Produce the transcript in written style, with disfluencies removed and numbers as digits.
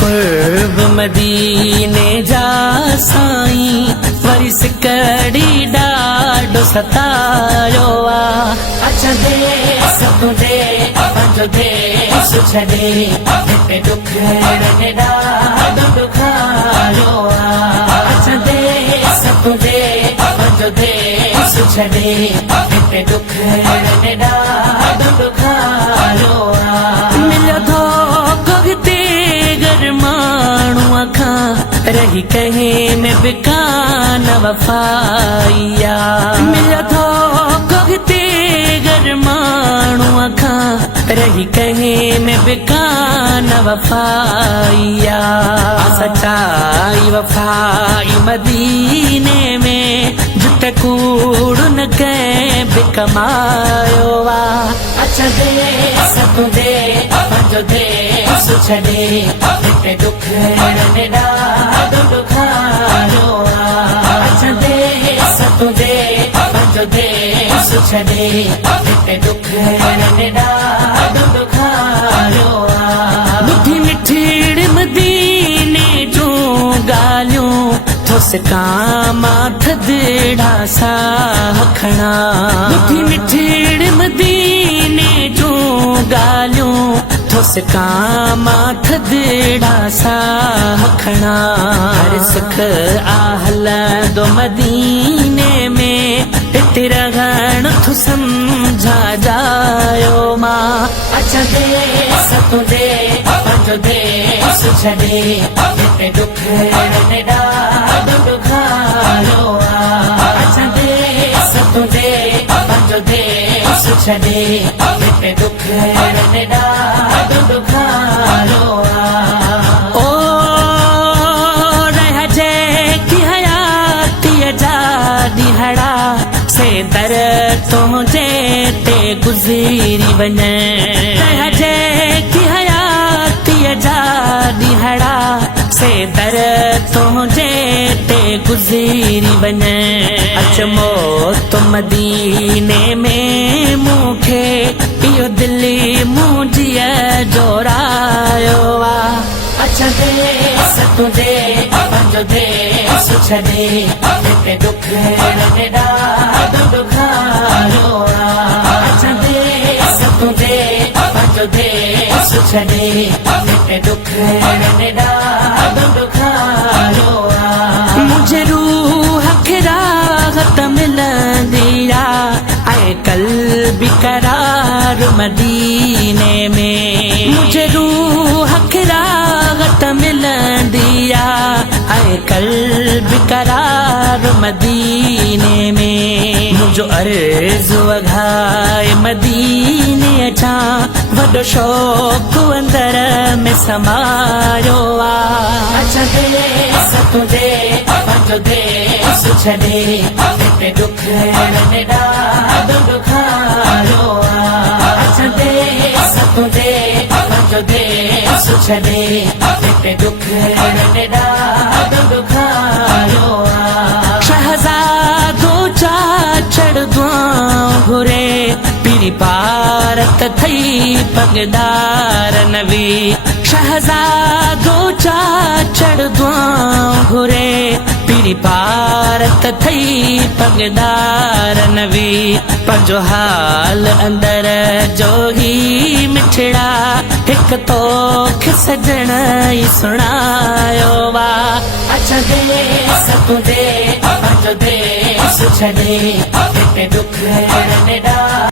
कुर्ब मदीने जा साईं वरी सिकड़ी डाढो सतायो आ। अच्छा दे सब दे पंहिंजो देश छॾे हिते ॾुखड़नि ॾाढो ॾुखारियो आ। अच्छा दे सब दे पंहिंजो देश छॾे हिते ॾुखड़नि ॾाढो ॾुखारियो आ। मिलियो धोखो हिते गर माण्हूअ खां रही कहीं में बि कान वफ़ाइया। मिलियो धोखो हिते गर माण्हूअ खां रही कहीं में बि कान वफ़ाइया। सच्चाई वफ़ाई मदीने में जिते कूड़ न कंहिं बि कमायो आ। अच्छा दे सब दे पंहिंजो देश छॾे हिते ॾुखड़नि ॾाढो ॾुखारियो आ। अच्छा दे सब दे पंहिंजो देश छॾे हिते ॾुखड़नि ॾाढो ॾुखारियो आ। मिठी मिठीड़ मदीने जूं ॻाल्हियूं थोसकां थदड़ा सा खणा। मिठी मिठीड़ मदीने जूं ॻाल्हियूं थोसकां थदड़ा सा खणा। हर सुख आहलंदो मदीने में हिते रहण तूं सम्झा जायो मां। अच्छा दे सब दे पंहिंजो देश छॾे हिते ॾुखड़नि ॾाढो ॾुखारियो आ। अच्छा दे सब दे पंहिंजो देश छॾे हिते ॾुखड़नि ॾाढो ॾुखारियो आ। ओ रहजे की हयातीअ जा ॾींहड़ा से दर तुंहिंजे ते गुज़री वञे। रहजे की हयातीअ जा ॾींहड़ा से दर तुंहिंजे ते गुज़री वञे। अचमो तो मदीने में मूंखे इहो दिली मुंहिंजीअ जोरायो आ। अच्छा दे सब दे पंहिंजो देश छॾे हिते ॾुखड़नि ॾाढो ॾुखारियो आ। अच्छा दे सब दे पंहिंजो देश छॾे हिते ॾुखड़नि ॾाढो ॾुखारियो आ। मुंहिंजे रूह खे राहत मिलंदी आ ऐं क़ल्बी करार मदीने में। मुंहिंजे रूह खे राहत मिलंदी आ ऐं क़ल्बी करार मदीने में। मुंहिंजो अर्ज़ु वघाए मदीने अचां वॾो शौक़ु अंदर में समायो आ। अच्छा दे सब दे पंहिंजो देश छॾे हिते ॾुखड़नि ॾाढो ॾुखारियो आ। अच्छा दे सब दे पंहिंजो देश छॾे हिते ॾुखड़नि ॾाढो ॾुखारियो आ। शहज़ादो चाचड़ दुआऊं घुरे पीरी पारत थई पगदार नवी। शहज़ादो चाचड़ दुआऊं घुरे पीरी पारत थई पगदार नवी। पंहिंजो हाल अंदर जो ही मिठड़ा हिक तोखे सजण ई सुणायो आ। अच्छा दे सब दे पंहिंजो देश छॾे हिते ॾुखड़नि ॾाढो